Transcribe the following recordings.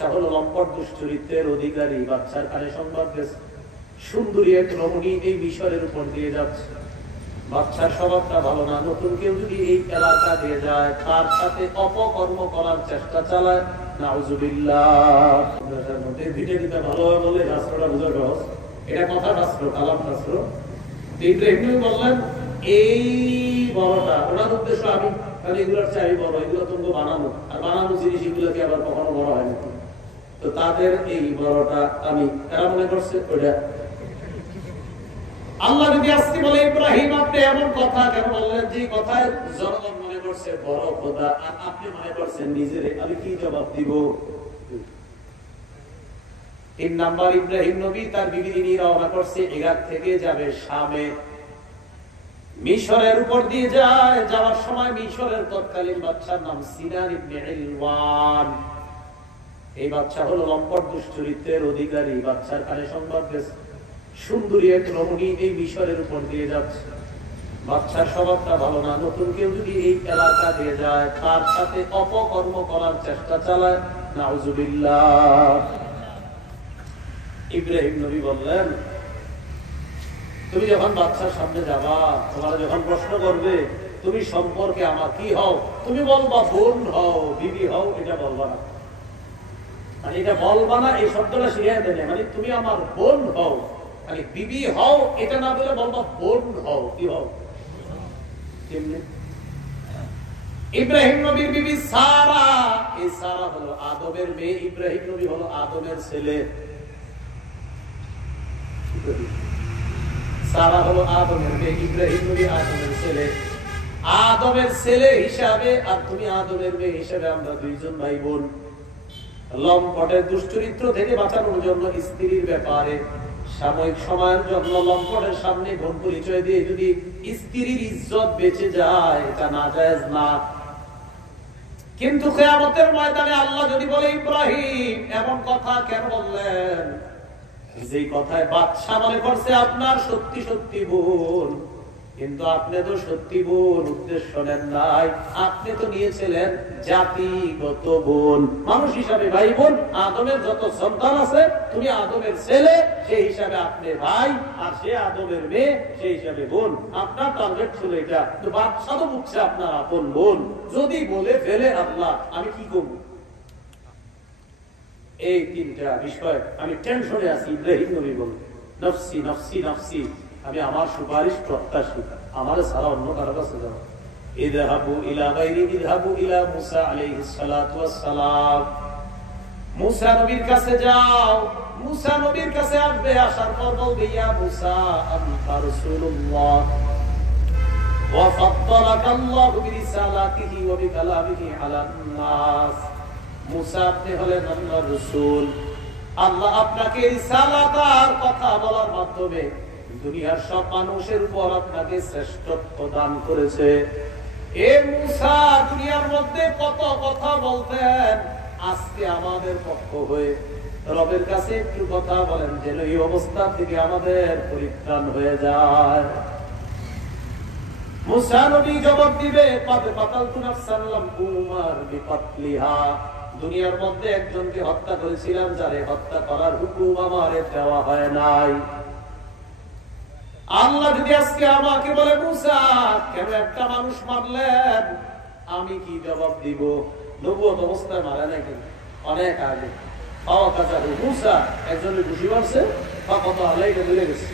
বাচ্চা হলো লম্পট দুশ্চরিত্রের অধিকারী। বাচ্চার কানে সংবাদ গেছে, সুন্দরী এক রমণী এই মিশরের উপর দিয়ে যাচ্ছে। বাচ্চার স্বভাবটা ভালো না। নতুন কেউ যদি এই এলাকা দিয়ে যায়, তার সাথে অপকর্ম করার চেষ্টা চালায়, নাউজুবিল্লাহ। ভিডিওটা ভালোভাবে বলে রাষ্ট্রটা বুঝা সহজ। এটা কথা শাস্ত্র, কালাম শাস্ত্র। ইব্রাহিম বললেন এই বড়টা, ওনার উদ্দেশ্য আমি এগুলোর চাই বড়, এগুলো তুমি বানানো, আর বানানো জিনিস এগুলোকে আবার কখনো বড় হয় নাকি? তো তাদের এই বড়টা আমি, তারা মনে করছে ওইটা। আল্লাহ যদি আজকে বলে ইব্রাহিম আপনি এমন কথা কেন বললেন যে কথায় জনগণ মনে করছে বড় খোদা, আর আপনি মনে করছেন নিজেরে, আমি কি জবাব দিব? 3 নাম্বার, ইব্রাহিম নবী তার বিবি নিয়ে রওনা করছে, ইরাক থেকে যাবে শামে। মিশরের উপর দিয়ে যায়। যাওয়ার সময় মিশরের তৎকালীন বাচ্চার নাম সিনান ইবনে ইলওয়ান। এই বাচ্চা হলো লম্পট দুশ্চরিত্রের অধিকারী। বাচ্চার কানে সংবাদ গেছে, সুন্দরী এক রমণী এই মিশরের উপর দিয়ে যাচ্ছে। বাচ্চার স্বভাবটা ভালো না। নতুন কেউ যদি এই এলাকা দিয়ে যায়, তার সাথে অপকর্ম করার চেষ্টা চালায়, নাউজুবিল্লাহ। ইব্রাহিম নবী বললেন তুমি যখন বাচ্চার সামনে যাবা, তোমার যখন প্রশ্ন করবে তুমি সম্পর্কে আমার কি হও, তুমি বলবা বোন হও, বিবি হও, এটা বলবা না। মানে এটা বলবা না, এই শব্দটা শিখাই দেয়। মানে তুমি আমার বোন হও, মানে বিবি হও, এটা না বলে বলবা বোন হও। কি হও? ইব্রাহিম নবীর বিবি সারা। এই সারা হলো আদমের মেয়ে, ইব্রাহিম নবী হলো আদমের ছেলে। সারা হলো আদমের মেয়ে, ইব্রাহিম নবী আদমের ছেলে। আদমের ছেলে হিসাবে আর তুমি আদমের মেয়ে হিসাবে আমরা দুইজন ভাই বোন। লম্পটের দুশ্চরিত্র থেকে বাঁচানোর জন্য স্ত্রীর ব্যাপারে সাময়িক সময়ের জন্য লম্পটের সামনে বোন পরিচয় দিয়ে যদি স্ত্রীর ইজ্জত বেঁচে যায়, এটা নাজায়েজ না। কিন্তু কিয়ামতের ময়দানে আল্লাহ যদি বলে ইব্রাহিম এমন কথা কেন বললেন, যে কথায় বাদশা মনে করছে আপনার সত্যি সত্যি বোন, কিন্তু আপনি তো সত্যি বোন উদ্দেশ্য নেন নাই। আপনি তো নিয়েছিলেন জাতিগত বোন, মানুষ হিসাবে ভাই বোন। আদমের যত সন্তান আছে, তুমি আদমের ছেলে, সেই হিসাবে আপনি ভাই, আর সে আদমের মেয়ে, সেই হিসাবে বোন। আপনার টার্গেট ছিল এটা। তো বাদশা তো বুঝছে আপনার আপন বোন। যদি বলে ফেলে আল্লাহ, আমি কি করবো? এই 3টা বিষয় আমি টেনশনে আছি। ইব্রাহিম নবী বলেন নফসি নফসি নফসি, আমি আমার সুপারিশ প্রত্যাশী, আমার সারা অন্য কারো কাছে যাও। ইযহাবু ইলা গায়রি ইযহাবু ইলা মুসা আলাইহিস সালাতু ওয়াস সালাম। মুসা নবীর কাছে যাও। মুসা নবীর কাছে আসবে, আসার পর বলবে ইয়া মুসা আনতা রাসূলুল্লাহ ওয়া ফাদ্দালাকা আল্লাহু বিরিসালাতিহি ওয়া বিকালামিহি আলান নাস। মুসা আপনি হলেন আল্লাহর রাসূল। আল্লাহ আপনাকে রিসালাত আর কথা বলার মাধ্যমে দুনিয়ার সব মানুষের উপর আপনাকে শ্রেষ্ঠত্ব দান করেছে। এ মুসা দুনিয়ার মধ্যে কত কথা বলতেন, আজকে আমাদের পক্ষ হয়ে রবের কাছে একটু কথা বলেন, যেন এই অবস্থা থেকে আমাদের পরিত্রাণ হয়ে যায়। মুসা নবী জবাব দিবে পাবে পাতালতু নাফসান লাম উমার বিকাতলিহা। দুনিয়ার মধ্যে একজনকে হত্যা করেছিলাম, যারে হত্যা করার হুকুম আমারে দেওয়া হয় নাই। আল্লাহ যদি আজকে আমাকে বলে মুসা কেন একটা মানুষ মারলেন, আমি কি জবাব দিব? নবুয়ত অবস্থায় মারা নাই, কিন্তু অনেক আগে মুসা একজনের ঘুষি মারছে, কত আল্লাহ ভুলে গেছে।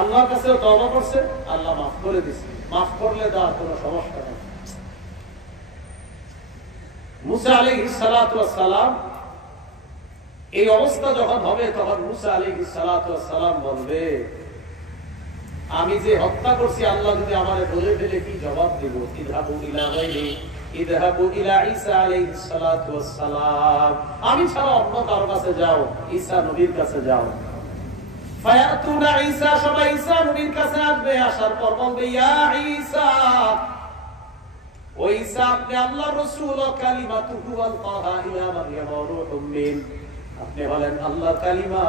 আল্লাহর কাছে তওবা করছে, আল্লাহ মাফ করে দিচ্ছে। মাফ করলে দেওয়ার কোনো সমস্যা নেই। মুসা আলাইহিস সালাতু ওয়াস সালাম এই অবস্থা যখন হবে, তখন মুসা আলাইহিস সালাতু ওয়াস সালাম বলবে আমি যে হত্যা করছি, আল্লাহ যদি আমারে বলে ফেলে কি জবাব দিব? ইযহাবু ইলা গায়রি ইযহাবু ইলা ঈসা আলাইহিস সালাতু ওয়াস সালাম। আমি ছাড়া অন্য কারো কাছে যাও, ঈসা নবীর কাছে যাও। ফায়াতুনা ঈসা, সবাই ঈসা নবীর কাছে আসবে। আসার পর বলবে ইয়া ঈসা, ও ঈসা আপনি আল্লাহর রাসূল, কালিমাতুহু আলকাহা ইলা মারইয়াম ওয়া রূহুম মিন। আপনি বলেন আল্লাহর কালিমা,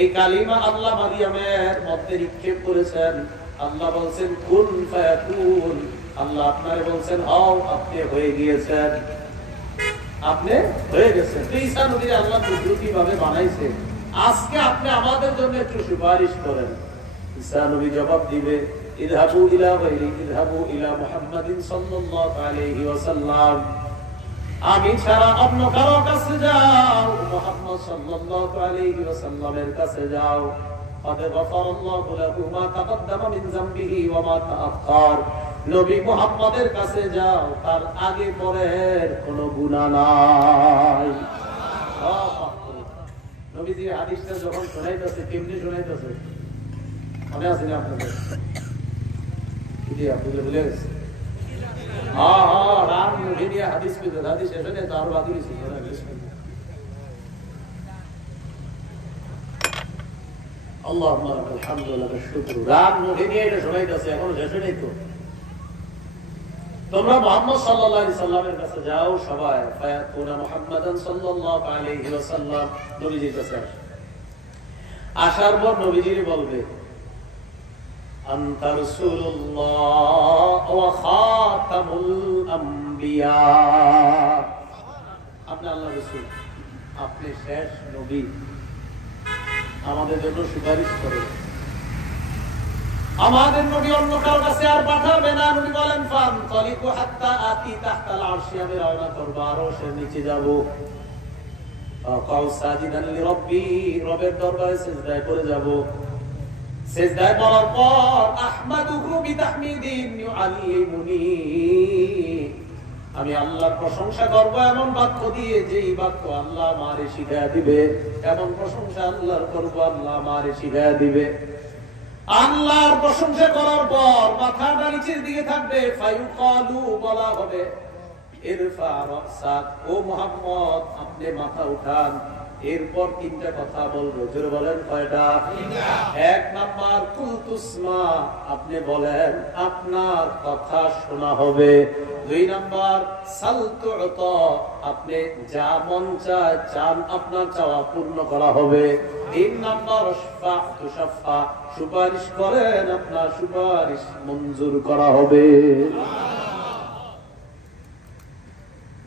এই কালিমা আল্লাহ মারিয়ামের মধ্যে নিক্ষেপ করেছেন। আল্লাহ বলছেন কুন ফায়াকুন, আল্লাহ আপনারে বলছেন হও, আপনি হয়ে গিয়েছেন। আপনি হয়ে গেছেন। ঈসা নবীর আল্লাহ কুদরতি ভাবে বানাইছে, আজকে আপনি আমাদের জন্য একটু সুপারিশ করেন। ঈসা নবী জবাব দিবে, ইযহাবু ইলা গায়রি, ইযহাবু ইলা মুহাম্মাদিন সাল্লাল্লাহু আলাইহি ওয়াসাল্লাম। আমি ছাড়া অন্য কারো কাছে যাও, মুহাম্মদ সাল্লাল্লাহু আলাইহি ওয়াসাল্লামের কাছে যাও। قد غفر الله له ما تقدم من ذنبه وما تأخر। নবী মুহাম্মদের কাছে যাও, তার আগে পরের কোনো গুনাহ নাই। নবীজি হাদিসটা যখন শোনাইতেছে, কেমনে শোনাইতেছে মনে আছে না আপনাদের? কি আপনাদের ভুলে গেছে? হ্যাঁ হ্যাঁ, রাম নবী নিয়ে হাদিস পেতে, হাদিস এসে তো আরো বাকি ছিল। আল্লাহুম্মা লাকাল হামদু ওয়া লাকাশ শুকরু। রাম নবী নিয়ে এটা শোনাইতেছে, এখনো শেষ হয়নি তো। তোমরা মুহাম্মদ সাল্লাল্লাহু আলাইহি সাল্লামের কাছে যাও সবাই। ফায়াতুনা মুহাম্মাদান সাল্লাল্লাহু আলাইহি ওয়াসাল্লাম, নবীজির কাছে আসে। আসার পর নবীজি বলবে, আনতা রাসূলুল্লাহ ওয়া খাতামুল আম্বিয়া। আপনি আল্লাহর রাসূল, আপনি শেষ নবী, আমাদের জন্য সুপারিশ করেন। আমাদের নবী অন্য কারো কাছে আর পাঠাবে না। নবী বলেন, ফান তালিকু হাত্তা আতি তাহতাল আরশি, আমি রওনা করব, আরশের নিচে যাব। আকাউ সাজিদান লিরাব্বি, রবের দরবারে সিজদায় পড়ে যাব। সিজদায় পড়ার পর আহমাদুহু বিতাহমিদিন ইউআল্লিমুনি, আমি আল্লাহর প্রশংসা করব এমন বাক্য দিয়ে, যেই বাক্য আল্লাহ আমারে শিখায়া দিবে। এমন প্রশংসা আল্লাহর করব, আল্লাহ আমারে শিখায়া দিবে। আল্লাহর প্রশংসা করার পর মাথাটা নিচের দিকে থাকবে। ফায়ুকালু, বলা হবে, ইরফা রাসাক, ও মুহাম্মদ আপনি মাথা উঠান। এরপর তিনটা কথা বলবো, জোরে বলেন কয়টা? এক নাম্বার কুলতুসমা, আপনি বলেন, আপনার কথা শোনা হবে। দুই নাম্বার সালতুতা, আপনি যা মন চায় চান, আপনার চাওয়া পূর্ণ করা হবে। তিন নাম্বার ইশফা তুশাফা, সুপারিশ করেন, আপনার সুপারিশ মঞ্জুর করা হবে।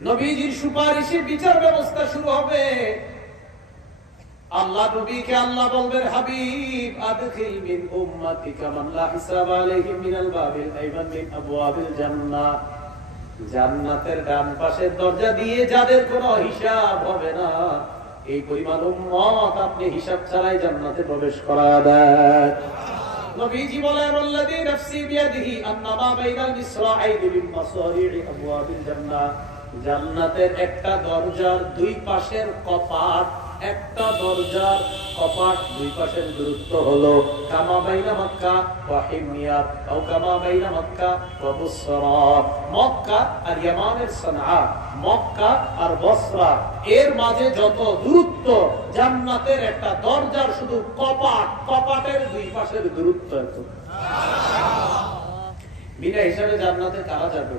নবীজির সুপারিশে বিচার ব্যবস্থা শুরু হবে। আল্লাহ নবীকে আল্লাহ বলবেন, হাবিব আদখিল মিন উম্মাতিকা মান লা হিসাব আলাইহিম মিনাল বাবিল আইমান মিন আবওয়াবিল জান্নাহ, জান্নাতের ডান পাশের দরজা দিয়ে যাদের কোনো হিসাব হবে না, এই পরিমাণ উম্মত আপনি হিসাব ছাড়াই জান্নাতে প্রবেশ করায় দেন। নবীজি বলেন, আল্লাযী নাফসি বিয়াদিহি আন্নামা বাইনাল মিসরাআইনি মিন মাসারি'i আবওয়াবিল জান্নাহ, জান্নাতের একটা দরজার দুই পাশের কপাট, একটা দরজার কপাট দুই পাশের দূরত্ব হলো কামা বাইনা মক্কা ওয়া হিমিয়াত, আও কামা বাইনা মক্কা ওয়া বুসরা, মক্কা আর ইয়ামানের সানআ, মক্কা আর বসরা, এর মাঝে যত দূরত্ব, জান্নাতের একটা দরজার শুধু কপাট, কপাটের দুই পাশের দূরত্ব এত। বিনা হিসাবে জান্নাতে কারা যাবে?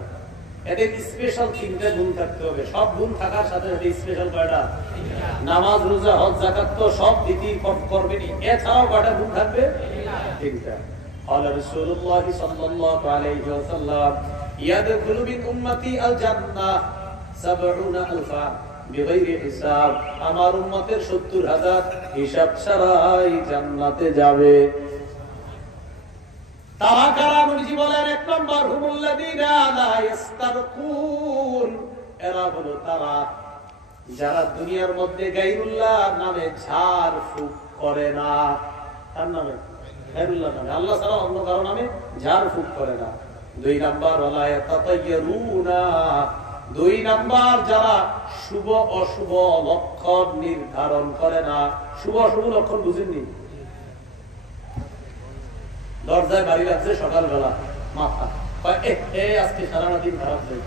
এদের স্পেশাল তিনটা গুণ থাকতে হবে। সব গুণ থাকার সাথে সাথে স্পেশাল কয়টা? নামাজ, রোজা, হজ, যাকাত তো সব দিতেই করবেনই, এছাড়াও কয়টা গুণ থাকবে? তিনটা। ক্বালা রাসূলুল্লাহ সাল্লাল্লাহু আলাইহি ওয়াসাল্লাম, ইয়াদখুলু মিন উম্মতি আল জান্নাহ ৭০,০০০ বিগাইরি হিসাব, আমার উম্মতের ৭০,০০০ হিসাব ছাড়াই জান্নাতে যাবে। তারা কারা? নবীজি বলেন, এক নম্বর হুমুল্লাযীনা লা ইস্তারকুন, এরা হলো তারা যারা দুনিয়ার মধ্যে গায়রুল্লাহ নামে ঝাড় ফুঁক করে না। তার নামে গায়রুল্লাহ নামে, আল্লাহ ছাড়া অন্য কারো নামে ঝাড় ফুঁক করে না। দুই নাম্বার ওয়ালা ইয়াতাতায়্যারুনা, দুই নাম্বার যারা শুভ অশুভ লক্ষণ নির্ধারণ করে না। শুভ অশুভ লক্ষণ বুঝেননি? দরজায় বাড়ি রাখছে সকালবেলা, মাথা আজকে সারা দিন খারাপ যায়,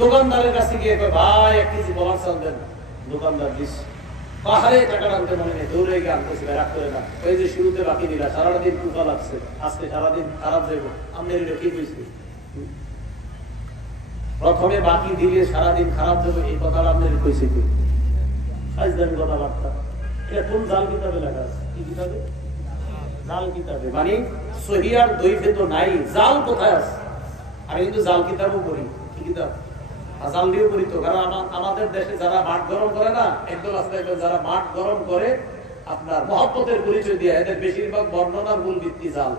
দোকানদারের কাছে গিয়ে ভাই 1 কেজি বলার চাল দেন, দোকানদার দিস পাহাড়ে টাকা আনতে মনে নেই, দৌড়ে গিয়ে আনতেছি, রাগ করে না, ওই যে শুরুতে বাকি দিলা সারাদিন কুকা লাগছে, আজকে সারাদিন খারাপ যাবো, আমাদের এটা কি বুঝছি? প্রথমে বাকি দিলে সারাদিন খারাপ যাবে, এই কথাটা আমাদের কইছে কি? সাজদামি কথাবার্তা। এটা কোন জাল কিতাবে লেখা আছে? কি কিতাবে? জাল কিতাবে। মানে সহিহ আর দইফে তো নাই, জাল কোথায় আছে? আমি কিন্তু জাল কিতাবও পড়ি। কি কিতাব? জাল দিয়েও পড়ি তো। কারণ আমাদের দেশে যারা মাঠ গরম করে না, একদল আছে দেখবেন যারা মাঠ গরম করে আপনার মহব্বতের পরিচয় দিয়ে, এদের বেশিরভাগ বর্ণনার মূল ভিত্তি জাল।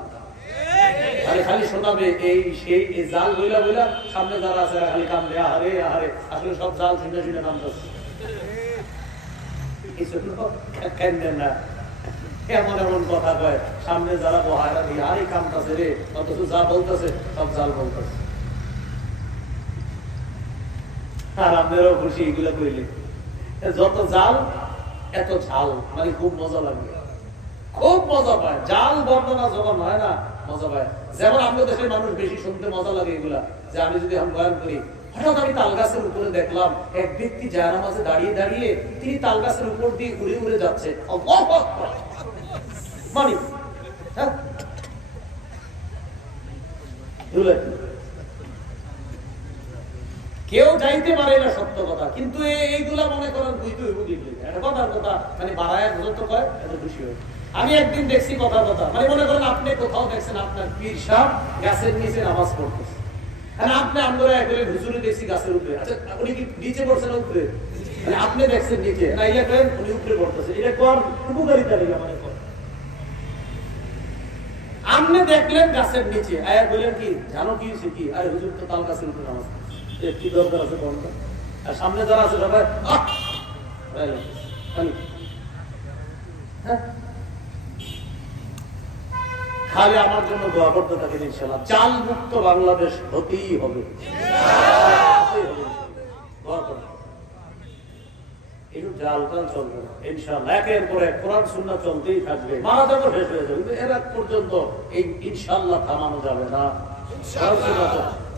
আরে খালি শোনাবে এই সেই এই জাল বইলা বইলা, সামনে যারা আছে খালি কান্দে, আহারে আহারে, আসলে সব জাল শুনে শুনে কান্দছে। না এমন এমন কথা কয়, সামনে যারা বহারা দিয়ে আরে কান্দছে রে, অথচ যা বলতেছে সব জাল বলতেছে। আর আপনারাও খুশি এগুলা কইলে, যত জাল এত ঝাল, মানে খুব মজা লাগবে, খুব মজা পায়। জাল বর্ণনা যখন হয় না মজা পায়। যেমন আমাদের দেশের মানুষ বেশি শুনতে মজা লাগে এগুলা, যে আমি যদি এখন বয়ান করি, হঠাৎ আমি তাল গাছের উপরে দেখলাম এক ব্যক্তি জায়নামাজে দাঁড়িয়ে দাঁড়িয়ে তিনি তাল গাছের উপর দিয়ে উড়ে উড়ে যাচ্ছে, মানে কেউ যাইতে পারে না সত্য কথা, কিন্তু এইগুলা মনে করেন কথার কথা মানে বাড়ায় বুঝতে পারে এত খুশি হয়। আমি একদিন দেখছি কথার কথা, মানে মনে করেন আপনি কোথাও দেখছেন আপনার পীর সাহেব গাছের নিচে নামাজ পড়তেছে, আপনি আমরা একবারে হুজুরে দেখছি গাছের উপরে। আচ্ছা উনি কি নিচে পড়ছেন উপরে? আপনি দেখছেন নিচে, না ইয়া করেন উনি উপরে পড়তেছে, এটা কোন উপকারিতা নেই। মানে আপনি দেখলেন গাছের নিচে, আয়া বললেন কি জানো কি হয়েছে কি, আরে হুজুর তো তাল গাছের উপরে নামাজ পড়ছে, কি দরকার আছে কোনটা? আর সামনে যারা আছে সবাই খালি আমার জন্য দোয়া করতে থাকেন, ইনশাআল্লাহ জাল মুক্ত বাংলাদেশ হতেই হবে। জালটা চলবে না ইনশাআল্লাহ, একের পর এক কোরআন সুন্নাহ চলতেই থাকবে, মারা যাবে শেষ হয়ে যাবে, এর আগ পর্যন্ত এই ইনশাআল্লাহ থামানো যাবে না।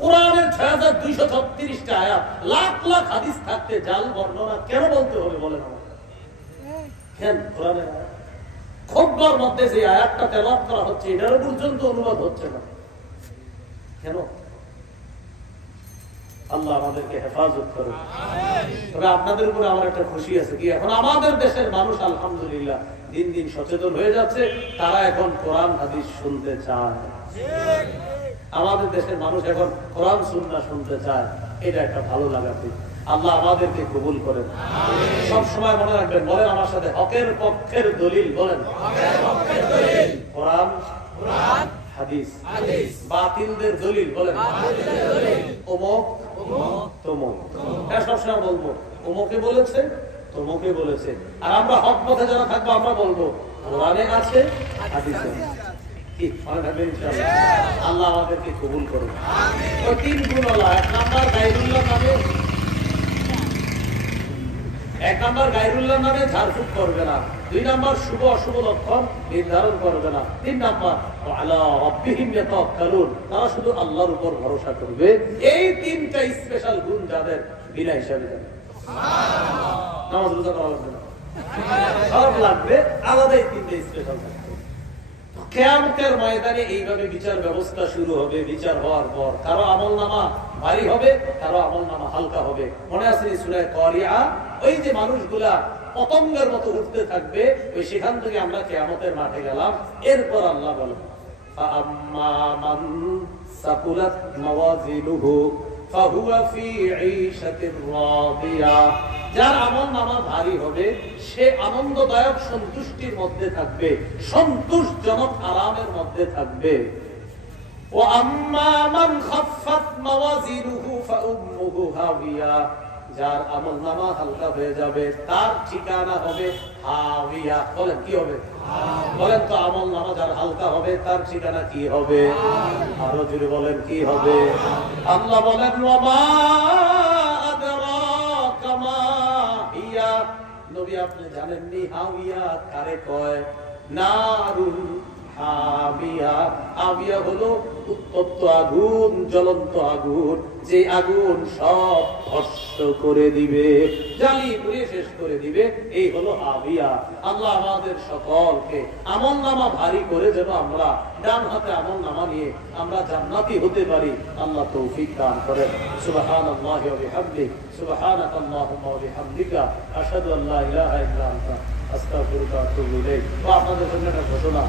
কোরআনের ৬২৩৬টা আয়াত, লাখ লাখ হাদিস থাকতে জাল বর্ণনা কেন বলতে হবে বলেন? কেন কোরআনের খুতবার মধ্যে যে আয়াতটা তেলাওয়াত করা হচ্ছে এটারও পর্যন্ত অনুবাদ হচ্ছে না কেন? আল্লাহ আমাদেরকে হেফাজত করুন। তবে আপনাদের উপরে আমার একটা খুশি আছে কি, এখন আমাদের দেশের মানুষ আলহামদুলিল্লাহ দিন দিন সচেতন হয়ে যাচ্ছে, তারা এখন কোরআন হাদিস শুনতে চায়। আমাদের দেশের মানুষ এখন কোরআন সুন্নাহ শুনতে চায়, এটা একটা ভালো লাগার দিক। আল্লাহ আমাদেরকে কবুল করেন। সব সময় মনে রাখবেন, বলেন আমার সাথে, হকের পক্ষের দলিল বলেন কোরআন হাদিস, বাতিলদের দলিল বলেন অমুক তমুক। হ্যাঁ সবসময় বলবো অমুকে বলেছে তমুকে বলেছে, আর আমরা হক পথে যারা থাকবো আমরা বলবো কোরআনে আছে হাদিসে। আল্লাহ আমাদেরকে কবুল করুন। তিন গুণ হলো, এক নাম্বার গায়রুল্লাহ নামে ঝাড়ফুঁক করবে না, 2 নাম্বার শুভ অশুভ লক্ষণ নির্ধারণ করবে না, 3 নাম্বার আলা রাব্বিহিম ইয়াতাওয়াক্কালুন, তারা শুধু আল্লাহর উপর ভরসা করবে। এই 3টা স্পেশাল গুণ যাদের বিনা হিসাবে যাবে, নামাজ রোজা করা লাগবে না, সব লাগবে আলাদা, এই 3টা স্পেশাল থাকবে। কিয়ামতের ময়দানে এইভাবে বিচার ব্যবস্থা শুরু হবে। বিচার হওয়ার পর কারো আমলনামা ভারী হবে, কারো আমলনামা হালকা হবে। মনে আছে সূরা কারিয়া, ওই যে মানুষগুলা পতঙ্গের মতো উঠতে থাকবে, ওই সেখান থেকে আমরা কিয়ামতের মাঠে গেলাম। এরপর আল্লাহ বলেন ফাআম্মা মান সাকুলাত মাওয়াজিনুহু ফাহুয়া ফি ঈশাতির রাদিয়া, যার আমলনামা ভারী হবে সে আনন্দদায়ক সন্তুষ্টির মধ্যে থাকবে, সন্তোষজনক আরামের মধ্যে থাকবে। ওয়া আম্মা মান খাফফাত মাওয়াজিনুহু ফাউম্মুহু হাবিয়া, যার আমলনামা হালকা হয়ে যাবে তার ঠিকানা হবে হাবিয়া। বলেন কি হবে? বলেন তো, আমলনামা যার হালকা হবে তার ঠিকানা কি হবে? আরো জোরে বলেন কি হবে? আল্লাহ বলেন ওয়া মা আদরাকা মা হিয়া, নবী আপনি জানেননি হাবিয়া কারে কয়? নারুল হামিয়া। হামিয়া হলো উত্তপ্ত আগুন, জ্বলন্ত আগুন, যে আগুন সব ধ্বংস করে দিবে, জ্বালিয়ে পুড়িয়ে শেষ করে দিবে, এই হলো হামিয়া। আল্লাহ আমাদের সকলকে আমলনামা ভারী করে যেন আমরা ডান হাতে আমলনামা নিয়ে আমরা জান্নাতি হতে পারি, আল্লাহ তৌফিক দান করেন। সুবহানাল্লাহি ওয়া বিহামদিহি, সুবহানাকাল্লাহুম্মা ওয়া বিহামদিকা, আশহাদু আল্লা ইলাহা ইল্লা আনতা আস্তাগফিরুকা ওয়া আতুবু ইলাইক। আপনাদের জন্য একটা ঘোষণা,